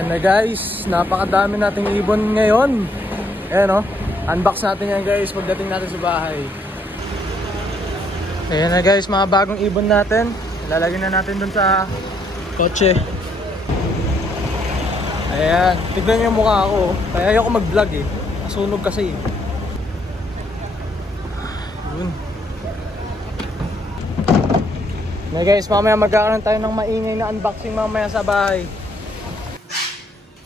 Ayan na guys, napakadami nating ibon ngayon. Ayan o, unbox natin yan guys pagdating natin sa bahay. Ayan na guys, mga bagong ibon natin. Lalagyan na natin dun sa kotse. Ayan, tignan niyo yung mukha ko. Kaya ayoko mag-vlog eh, nasunog kasi. Yun. Na guys, mamaya magkakaroon tayo ng maingay na unboxing mamaya sa bahay.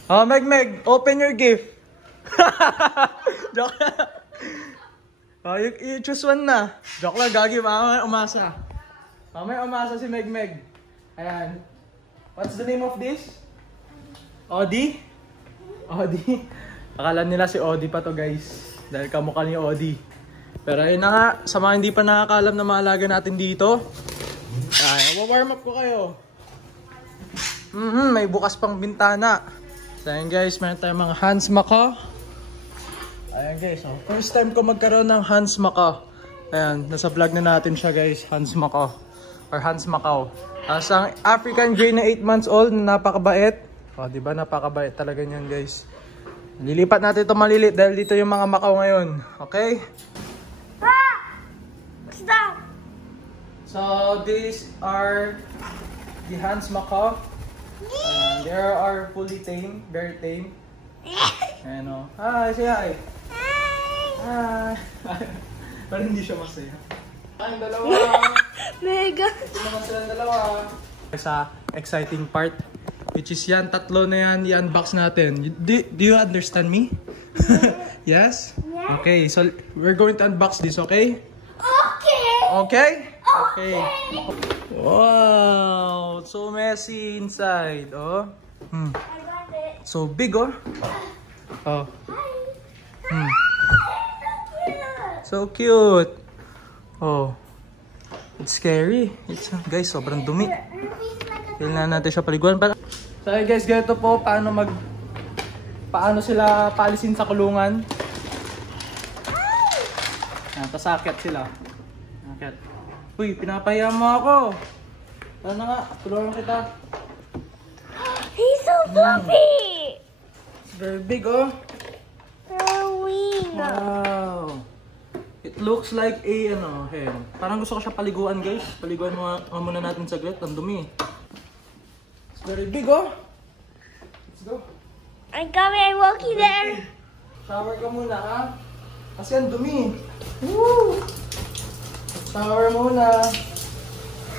Oh, Meg, open your gift. Joke lang. Oh, you choose one na. Joke lang, gagi, mamaya umasa. Mamaya umasa si Meg. Ayan. What's the name of this? Odi? Odi? Akala nila si Odi pa to guys. Dahil kamukha ni Odi. Pero ayun na nga, sa mga hindi pa nakakalam na maalaga natin dito. Ay, warm up ko kayo. May bukas pang bintana. So ayan guys, meron tayong mga Hans Macaw. Ayan guys, oh. First time ko magkaroon ng Hans Macaw. Ayan, nasa vlog na natin siya guys, Hans Macaw. Or Hans Macaw. Ang African Grey na 8 months old, napakabait. O, diba? Napakabait talaga niyan guys. Lilipat natin ito malilit dahil dito yung mga Macaw ngayon. Okay? Stop! So, these are the Hans Macaw. They are fully tame, very tame. Ayan o. Hi, say hi. Hi. Parang hindi siya masaya. Ay, dalawa. Mega. Ito naman silang dalawa. Sa exciting part, which is yan, tatlo na yan, i-unbox natin. Do you understand me? Yes? Yeah. Okay, so we're going to unbox this, okay? Okay. Okay? Okay. Wow, so messy inside, oh. I got it. So big, oh. Oh. Hi. So cute. Oh. It's scary. Guys, sobrang dumi. Kailangan natin siya paliguan pala. So guys, ganito po paano sila paalisin sa kulungan. Tasakit sila. Akit. Uy, pinapahiya mo ako. Ano nga, tulungan kita. He's so fluffy. It's very big, oh. Growing. Wow. It looks like a, hen. Parang gusto ko siya paliguan, guys. Paliguan muna natin saglit. Ang dumi. It's very big, oh. Let's go. I'm coming, I'm walking there. Shower ka muna, ha? Kasi ang dumi. Woo! Shower muna.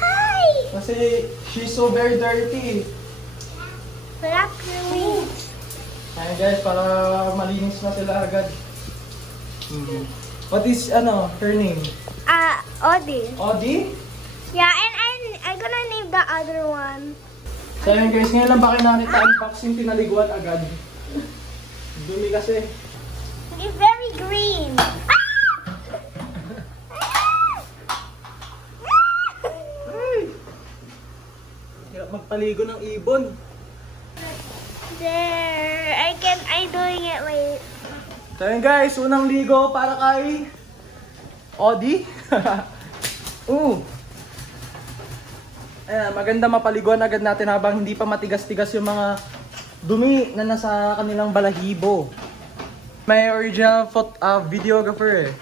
Hi. Kasi she's so very dirty. Black green. Ayan guys, para malinis na sila agad. What is, her name? Odi. Odi? Yeah, and I'm gonna name the other one. So ayan guys, ngayon lang ba kayo nakita unboxing, pinaliguan agad? Dumi kasi. It's very green. Hirap magpaligo ng ibon. There. I'm doing it. Wait. So ayan guys, unang ligo para kay Odi. Ayan, maganda mapaliguan agad natin habang hindi pa matigas-tigas yung mga dumi na nasa kanilang balahibo. May original videographer eh.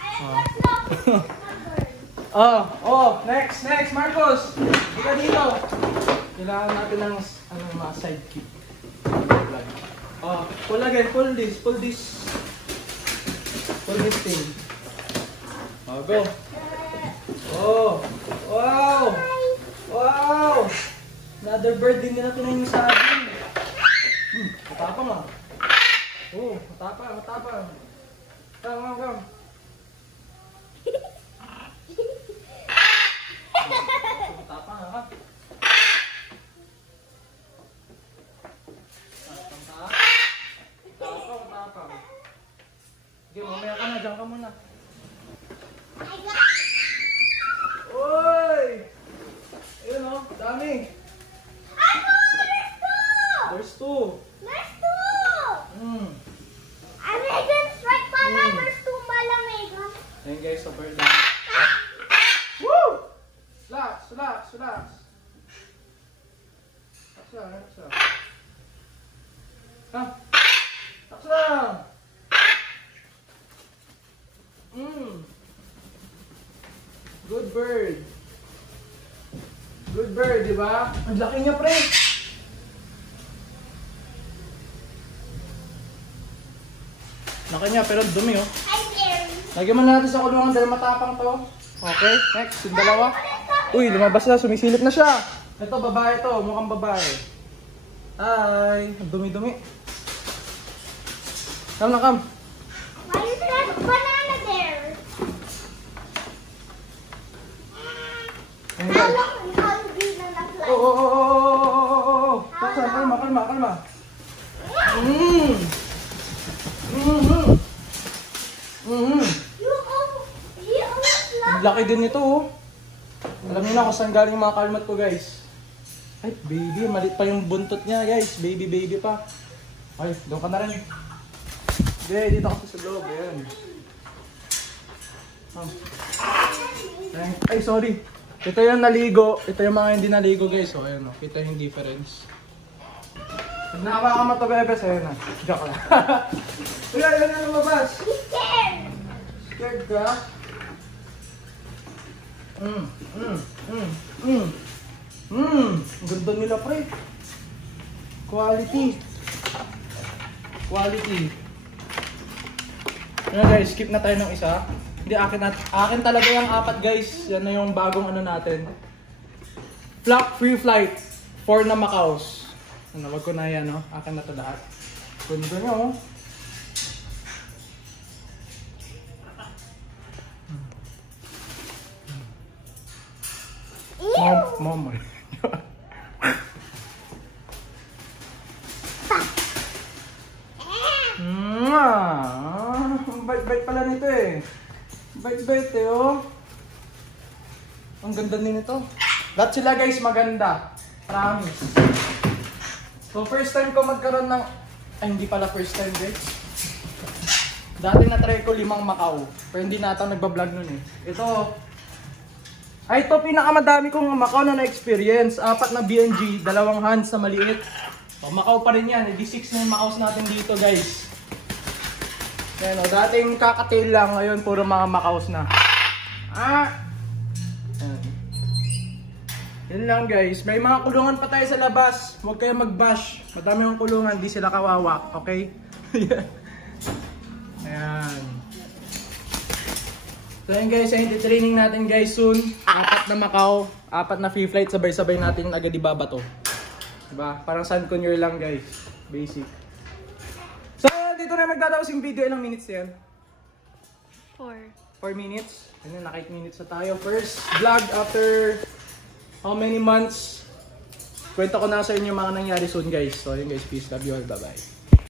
Next, Marcos! Dito dito! Kailangan natin ng mga sidekick. Pull again, pull this thing. Go! Wow! Wow! Another bird din nila kinain sa akin. Matapang ah. Matapang. Come. Matapang ah. Matapang. Sige, mamaya ka na. Diyan ka muna. Uy! Ayun o, dami. There's two. I made them strike by there's two malamig. Ayan guys, over lang. Woo! Relax. Ha? Taks lang. Good bird. Good bird, di ba? Ang laki niya, pre. Laki niya, pero dumi, oh. Hi there. Lagyan mo natin sa kulungan dahil matapang to. Okay, next, yung dalawa. Uy, lumabas na, sumisilip na siya. Ito, babae to, mukhang babae. Ay, ang dumi-dumi. Come na, come. Why is there a banana there? Ayun, How guys. long will be the next Oh, oh, oh, oh, oh, oh, oh, oh. Taksan, kalma, kalma, kalma. Mm. Mm-hmm. Mm-hmm. You almost Ang love. laki din nito, oh. Alam niyo na kung saan galing yung mga kalmat ko, guys. Ay, baby, malit pa yung buntot niya, guys. Baby, baby pa. Ay, doon ka na rin. Okay, dito kasi sa loob, ayan. Oh. Ay, sorry. Ito yung naligo. Ito yung mga hindi naligo, guys. So, ayan, oh. Kita yung difference. Pag nakawakan mo ito, bebes, ayan na. Joke lang. Uy, ayan na lumabas. He's scared. Scared ka? Ang ganda nila, pre. Quality. Quality. Ayan guys, skip na tayo ng isa. Hindi, akin talaga yung apat, guys. Yan na yung bagong ano natin. Flock Free Flight. 4 na Macaos. Ano, wag ko na yan, no? Akin na ito lahat. Ganda nyo, oh. Mom. Ang bait-bait pala nito eh. Bait-bait eh, oh. Ang ganda din nito. Lahat sila guys maganda. Promise. So first time ko magkaroon ng... Ay, hindi pala first time guys. Dati na-try ko 5 Macau. Pero hindi na ata nagbablog nun eh. Ito... Ay, ito pinakamadami kong Macau na na-experience. 4 na BNG, 2 hands na maliit. So, Macau pa rin yan. Edi 6 na yung Macaus natin dito, guys. Yan o, dating kakatail lang. Ngayon, puro mga Macaus na. Yan. Yan lang, guys. May mga kulungan pa tayo sa labas. Huwag kayo mag-bash. Madami yung kulungan, di sila kawawa. Okay? Ayan. So yun guys, yung training natin guys soon. 4 na Macau, 4 na free flight, sabay-sabay natin agad ibabato. Diba? Parang sun conure lang guys. Basic. So dito na magtatapos yung video. Ilang minutes yan? 4 minutes. Ano, naka 8 minutes na tayo. First vlog after how many months? Kwento ko na sa inyo mga nangyari soon guys. So yun guys, peace, love you all, bye bye.